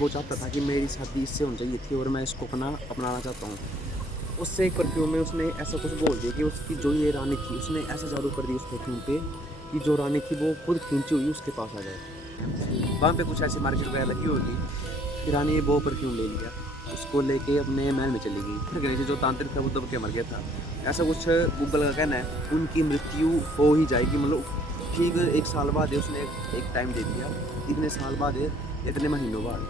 वो चाहता था कि मेरी शादी इससे होनी चाहिए थी और मैं इसको अपनाना चाहता हूँ। उससे एक परफ्यूम में उसने ऐसा कुछ बोल दिया कि उसकी जो ये रानी थी उसने ऐसा जादू कर दिया उस परफ्यूम पे कि जो रानी थी वो खुद खींची हुई उसके पास आ जाए। वहाँ पे कुछ ऐसी मार्केट वगैरह लगी होगी, फिर रानी ने वो परफ्यूम ले लिया, उसको लेके अपने महल में चली गई। फिर गणेश जो तांत्रिक था वो दब के मर गया था, ऐसा कुछ गूगल का कहना है। उनकी मृत्यु हो ही जाएगी, मतलब ठीक 1 साल बाद उसने एक टाइम दे दिया, इतने साल बाद इतने महीनों बाद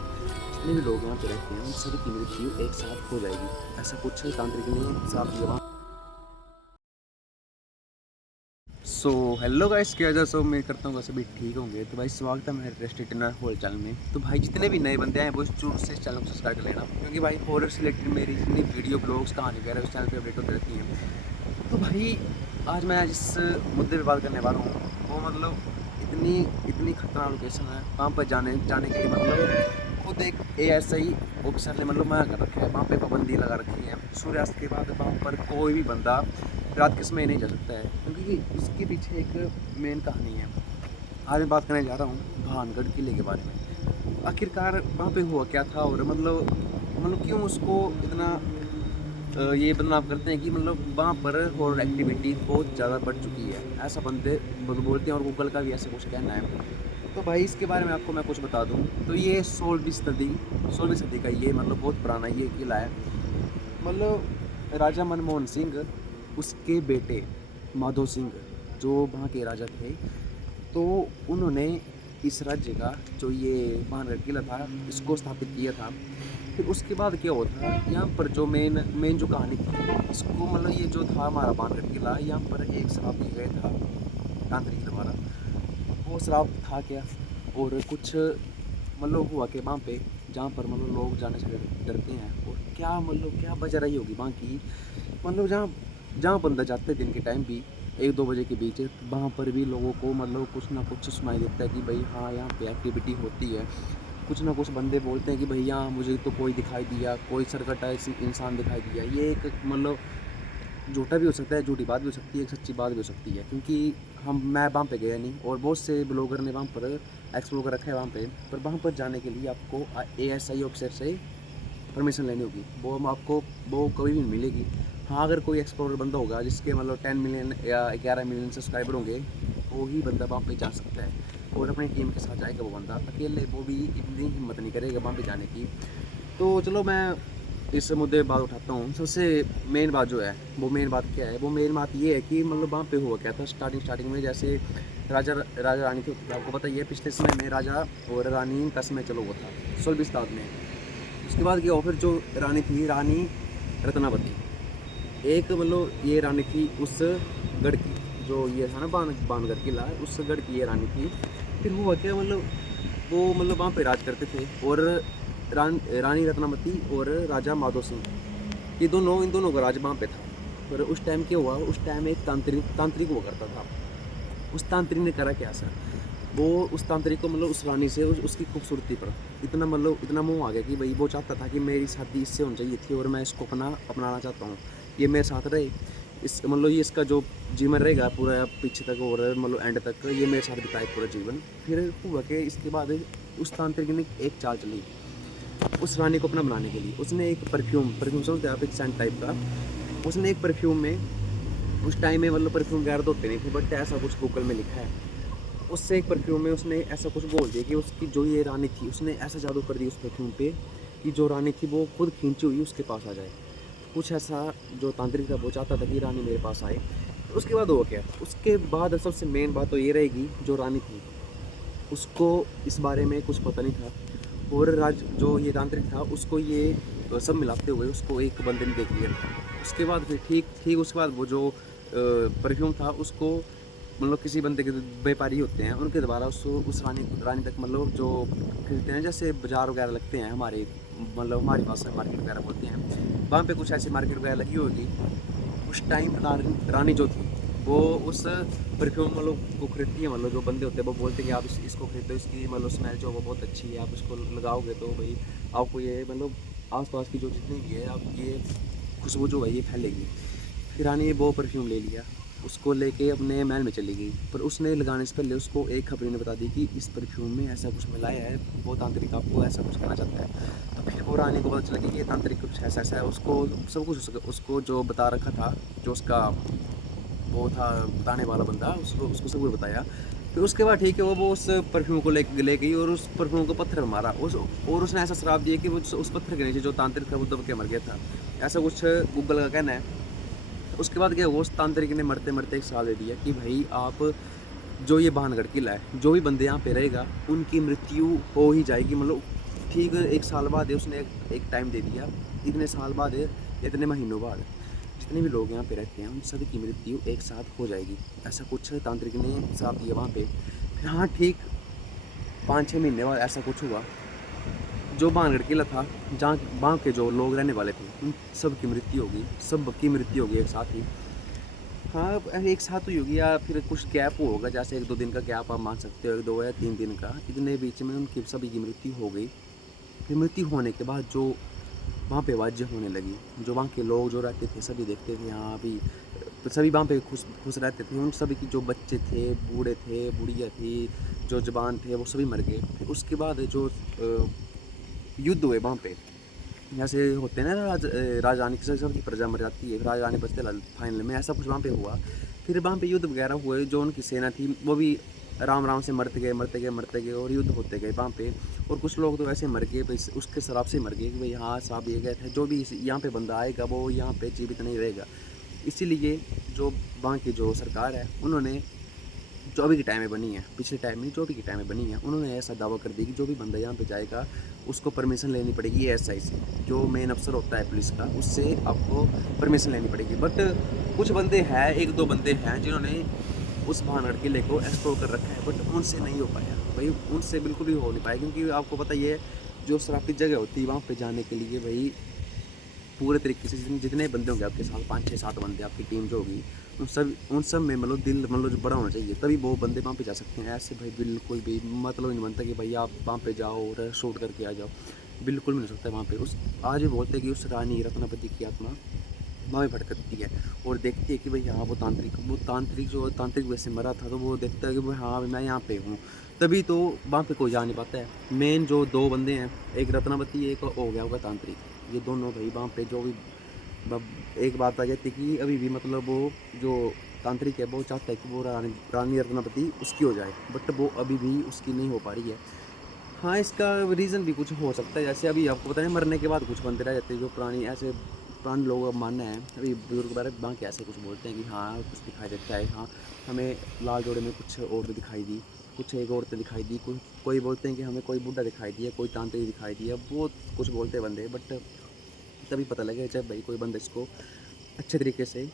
जितने भी लोग यहाँ पे रहते हैं उन सभी की मृत्यु एक साथ हो जाएगी, ऐसा कुछ तांत्रिक ने साफ दिया। सो हेलो गाइस, क्या जा सो मैं करता हूँ सभी ठीक होंगे। तो भाई स्वागत है मेरे रेस्टेड होल चैनल में। तो भाई जितने भी नए बंदे हैं वो जरूर से इस चैनल को सब्सक्राइब कर लेना, क्योंकि भाई हॉरर से रिलेटेड मेरी जितनी वीडियो ब्लॉग्स कहानी वगैरह उस चैनल पे अपडेट होती रहती हैं। तो भाई आज मैं जिस मुद्दे पर बात करने वाला हूँ वो मतलब इतनी इतनी खतरनाक लोकेशन है, वहाँ पर जाने के लिए मतलब खुद एक ASI ऑफिसर ने मतलब मना कर रखा है, वहाँ पे पाबंदी लगा रखी है। सूर्यास्त के बाद वहाँ पर कोई भी बंदा रात के समय नहीं जा सकता है, क्योंकि उसके पीछे एक मेन कहानी है। आज मैं बात करने जा रहा हूँ भानगढ़ किले के बारे में। आखिरकार वहाँ पे हुआ क्या था और मतलब क्यों उसको इतना ये बदनाम करते हैं कि मतलब वहाँ पर हॉरर एक्टिविटी बहुत ज़्यादा बढ़ चुकी है, ऐसा बंदे बोलते हैं और गूगल का भी ऐसा कुछ कहना है। तो भाई इसके बारे में आपको मैं कुछ बता दूँ तो ये 16वीं सदी का ये मतलब बहुत पुराना ये किला है। मतलब राजा मनमोहन सिंह, उसके बेटे माधो सिंह जो वहाँ के राजा थे, तो उन्होंने इस राज्य का जो ये भानगढ़ किला था इसको स्थापित किया था। फिर उसके बाद क्या हुआ था, यहाँ पर जो मेन जो कहानी थी इसको मतलब ये जो था हमारा भानगढ़ किला, यहाँ पर एक श्राप दिया गया था तांत्रिक द्वारा। वो श्राप था क्या और कुछ मतलब हुआ कि वहाँ पे जहाँ पर मतलब लोग जाने से डरते हैं, और क्या मतलब क्या वजह रही होगी वहाँ की। मतलब जहाँ जहाँ बंदा जाते दिन के टाइम भी 1-2 बजे के बीच, वहाँ पर भी लोगों को मतलब कुछ ना कुछ सुनाई देता है कि भाई हाँ यहाँ पे एक्टिविटी होती है। कुछ ना कुछ बंदे बोलते हैं कि भैया मुझे तो कोई दिखाई दिया, कोई सरकटा इंसान दिखाई दिया। ये एक मतलब झूठा भी हो सकता है, झूठी बात भी हो सकती है, एक सच्ची बात भी हो सकती है, क्योंकि मैं वहाँ पे गया नहीं और बहुत से ब्लॉगर ने वहाँ पर एक्सप्लोर कर रखा है वहाँ पे। पर वहाँ पर जाने के लिए आपको ASI ऑफिसर से परमिशन लेनी होगी, वो कभी भी नहीं मिलेगी। हाँ, अगर कोई एक्सप्लोरर बंदा होगा जिसके मतलब 10 मिलियन या 11 मिलियन सब्सक्राइबर होंगे, वो ही बंदा वहाँ पे जा सकता है और अपनी टीम के साथ जाएगा। वो बंदा अकेले वो भी इतनी हिम्मत नहीं करेगा वहाँ पे जाने की। तो चलो मैं इस मुद्दे पर बात उठाता हूँ। सबसे मेन बात जो है वो मेन बात क्या है, वो मेन बात ये है कि मतलब वहाँ पे हुआ क्या था स्टार्टिंग में। जैसे राजा रानी थे, आपको पता ही है पिछले समय में राजा और रानी का समय चलो हुआ था 16वीं शताब्दी में। उसके बाद क्या हुआ, फिर जो रानी थी रानी रत्नावती, एक मतलब ये रानी थी उस गढ़ की, जो ये था ना बानगढ़ किला, उस गढ़ की ये रानी थी। फिर हुआ क्या, मतलब वो मतलब वहाँ पे राज करते थे, और रानी रत्नावती और राजा माधो सिंह, ये दोनों इन दोनों का राज वहाँ पे था। पर उस टाइम क्या हुआ, उस टाइम एक तांत्रिक हुआ करता था। उस तांत्रिक ने करा क्या सर, वो उस तांत्रिक को मतलब उस रानी से उसकी खूबसूरती पर इतना मतलब इतना मोह आ गया कि भाई वो चाहता था कि मेरी शादी इससे होनी चाहिए थी और मैं इसको अपनाना चाहता हूँ, ये मेरे साथ रहे। इस मतलब ये इसका जो जीवन रहेगा पूरा पीछे तक और मतलब एंड तक ये मेरे साथ बिताए पूरा जीवन। फिर हुआ कि इसके बाद उस तांत्रिक ने एक चाल चली उस रानी को अपना बनाने के लिए। उसने एक परफ्यूम समझते हैं आप, एक सेंट टाइप का। उसने एक परफ्यूम में उस टाइम में मतलब परफ्यूम वगैरह तो होते नहीं थे, बट ऐसा कुछ गूगल में लिखा है। उससे एक परफ्यूम में उसने ऐसा कुछ बोल दिया कि उसकी जो ये रानी थी उसने ऐसा जादू कर दिया उस परफ्यूम पे कि जो रानी थी वो खुद खींची हुई उसके पास आ जाए। कुछ ऐसा जो तांत्रिक था वो चाहता था कि रानी मेरे पास आए। तो उसके बाद हुआ क्या, उसके बाद सबसे मेन बात तो ये रहेगी, जो रानी थी उसको इस बारे में कुछ पता नहीं था, और जो ये तांत्रिक था उसको ये सब मिलाते हुए उसको एक बंदे ने देख लिया था। उसके बाद फिर ठीक ठीक उसके बाद वो जो परफ्यूम था उसको मतलब किसी बंदे के व्यापारी होते हैं उनके द्वारा उसको उस रानी तक मतलब जो खरीदते हैं, जैसे बाज़ार वगैरह लगते हैं हमारे, मतलब हमारी भाषा में मार्केट वगैरह बोलते हैं, वहाँ पे कुछ ऐसी मार्केट वगैरह लगी होगी। उस टाइम रानी जो थी वो उस परफ्यूम मतलब को खरीदती है, मतलब जो बंदे होते हैं वो बोलते हैं कि आप इसको खरीदो, इसकी मतलब स्मेल जो वो बहुत अच्छी है, आप इसको लगाओगे तो भाई आपको ये मतलब आसपास की जो जितनी भी है आप ये खुशबू जो है ये फैलेगी। फिर रानी ने वो परफ्यूम ले लिया उसको लेके अपने महल में चली गई। पर उसने लगाने से पहले उसको एक खबरी ने बता दी कि इस परफ्यूम में ऐसा कुछ मिलाया है, वो तांत्रिक आपको ऐसा कुछ कहना चाहता है। तो फिर वो रानी को पता चला कि ये तांत्रिक कुछ ऐसा ऐसा है, उसको सब कुछ उसको जो बता रखा था, जो उसका वो था बताने वाला बंदा, उसको उसको सब कुछ बताया। फिर उसके बाद ठीक है, वो उस परफ्यूम को ले गई और उस परफ्यूम को पत्थर में मारा और उसने ऐसा श्राप दिया कि वो उस पत्थर के नीचे जो तांत्रिक था वो दब के मर गया था, ऐसा कुछ गूगल का कहना है। उसके बाद क्या हुआ, उस तांत्रिक ने मरते मरते एक सलाह दे दिया कि भाई आप जो ये भानगढ़ किला है, जो भी बंदे यहाँ पे रहेगा उनकी मृत्यु हो ही जाएगी। मतलब ठीक 1 साल बाद उसने एक टाइम दे दिया, इतने साल बाद, इतने महीनों बाद जितने भी लोग यहाँ पे रहते हैं उन सभी की मृत्यु एक साथ हो जाएगी, ऐसा कुछ तांत्रिक ने श्राप दिया वहाँ पे। फिर हाँ ठीक 5-6 महीने बाद ऐसा कुछ हुआ, जो भानगढ़ किला था जहाँ वहाँ के जो लोग रहने वाले थे उन सब की मृत्यु होगी, सब की मृत्यु होगी एक साथ ही। हाँ, अब एक साथ ही होगी या फिर कुछ गैप होगा, जैसे 1-2 दिन का गैप आप मान सकते हो, 2 या 3 दिन का, इतने बीच में उनकी सभी की मृत्यु हो गई। फिर मृत्यु होने के बाद जो वहाँ पे वाज्य होने लगी, जो वहाँ के लोग जो रहते थे सभी देखते थे हाँ अभी तो सभी वहाँ पे खुश खुश रहते थे। उन सभी की जो बच्चे थे, बूढ़े थे, बुढ़िया थी, जो जवान थे वो सभी मर गए। फिर उसके बाद जो युद्ध हुए वहाँ पे, जैसे होते हैं ना राजधानी की सबकी प्रजा मर जाती है, राजधानी बचते फाइनल में, ऐसा कुछ वहाँ पे हुआ। फिर वहाँ पे युद्ध वगैरह हुए, जो उनकी सेना थी वो भी राम राम से मरते गए और युद्ध होते गए वहाँ पे। और कुछ लोग तो ऐसे मर गए बस उसके शराब से मर गए कि भाई हाँ साहब ये गए थे, जो भी यहाँ पे बंदा आएगा वो यहाँ पे जीवित नहीं रहेगा। इसीलिए जो वहाँ की जो सरकार है उन्होंने जो अभी के टाइम में बनी है, पिछले टाइम में जो भी के टाइम में बनी है, उन्होंने ऐसा दावा कर दिया कि जो भी बंदा यहाँ पे जाएगा उसको परमिशन लेनी पड़ेगी एएसआई से, जो मेन अफसर होता है पुलिस का, उससे आपको परमिशन लेनी पड़ेगी। बट कुछ बंदे हैं, 1-2 बंदे हैं जिन्होंने उस भानगढ़ किले को एक्सप्लोर कर रखा है, बट उनसे नहीं हो पाया भाई, उनसे बिल्कुल भी हो नहीं पाया। क्योंकि आपको पता ही है जो श्रापित जगह होती है वहाँ पे जाने के लिए भाई पूरे तरीके से जितने बंदे होंगे आपके साथ, 5-6-7 बंदे आपकी टीम जो होगी, उन सब में मतलब दिल मतलब जो बड़ा होना चाहिए, तभी वो बंदे वहाँ पे जा सकते हैं। ऐसे भाई बिल्कुल भी मतलब नहीं बनता कि भाई आप वहाँ पे जाओ और शूट करके आ जाओ, बिल्कुल नहीं हो सकता वहाँ पे। उस आज भी बोलते हैं कि उस रानी रत्नावती की आत्मा वहाँ में भटकती है और देखती है कि भाई हाँ वो तांत्रिक जो तांत्रिक वैसे मरा था, तो वो देखता है कि भाई हाँ मैं यहाँ पे हूँ, तभी तो वहाँ पे कोई जा नहीं पाता है। मेन जो 2 बंदे हैं, एक रत्नावती एक हो गया होगा तांत्रिक, ये दोनों भाई वहाँ पे जो भी एक बात आ जाती है कि अभी भी मतलब वो जो तांत्रिक है वो चाहता है कि वो रानी रत्नावती उसकी हो जाए, बट वो अभी भी उसकी नहीं हो पा रही है। हाँ, इसका रीज़न भी कुछ हो सकता है, जैसे अभी आपको पता है मरने के बाद कुछ बंदे रह जाते हैं, जो पुराने लोगों का मानना है, अभी बुजुर्ग बारे वहाँ के ऐसे कुछ बोलते हैं कि हाँ कुछ दिखाई देता है, हाँ हमें लाल जोड़े में कुछ औरतें दिखाई दी, कुछ एक औरतें दिखाई दी, कोई बोलते हैं कि हमें कोई बूढ़ा दिखाई दिया, कोई तांत्रिक दिखाई दिया, बहुत कुछ बोलते हैं बंदे। बट तभी पता लगेगा जब भाई कोई बंदा इसको अच्छे तरीके से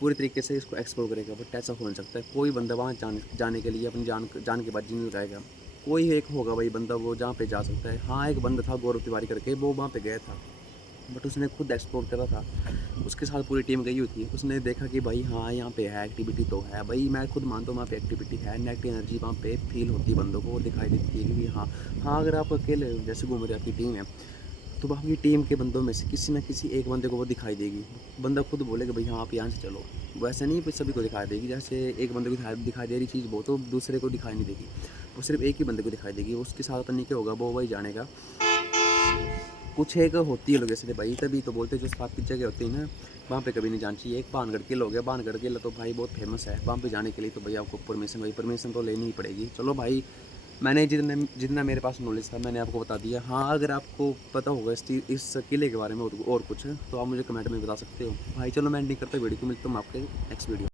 पूरी तरीके से इसको एक्सप्लोर करेगा। बट ऐसा हो नहीं सकता है, कोई बंदा वहाँ जाने के लिए अपनी जान के बाद जीने लगाएगा। कोई एक होगा भाई बंदा वो जहाँ पे जा सकता है। हाँ, एक बंदा था गौरव तिवारी करके, वो वहाँ पे गया था, बट उसने खुद एक्सप्लोर करा था, उसके साथ पूरी टीम गई हुई थी। उसने देखा कि भाई हाँ यहाँ पे है एक्टिविटी, तो है भाई, मैं खुद मानता हूँ वहाँ पे एक्टिविटी है, नेगेटिव एनर्जी वहाँ पे फील होती है बंदों को, दिखाई देती है कि हाँ अगर आप अकेले जैसे घूम रहे आपकी टीम है, तो आपकी टीम के बंदों में से किसी न किसी एक बंदे को वो दिखाई देगी, बंदा खुद बोलेगा भाई हाँ आप यहाँ से चलो। वैसे नहीं भाई सभी को दिखाई देगी, जैसे एक बंदे को दिखाई दे रही चीज़ वो तो दूसरे को दिखाई नहीं देगी, वो सिर्फ एक ही बंदे को दिखाई देगी, उसके साथ पता नहीं क्या होगा, वो वही जानेगा। कुछ एक होती है लोग ऐसे भाई, तभी तो बोलते हैं जो स्थापित जगह होती है ना वहाँ पे कभी नहीं जाना चाहिए। एक भानगढ़ किला हो गया, भानगढ़ किला तो भाई बहुत फेमस है, वहाँ पे जाने के लिए तो भाई आपको परमिशन तो लेनी ही पड़ेगी। चलो भाई, मैंने जितना मेरे पास नॉलेज था मैंने आपको बता दिया। हाँ, अगर आपको पता होगा इस किले के बारे में और कुछ तो आप मुझे कमेंट में बता सकते हो। भाई चलो मैं नहीं करता वीडियो को, मिलता हूँ आपके नेक्स्ट वीडियो।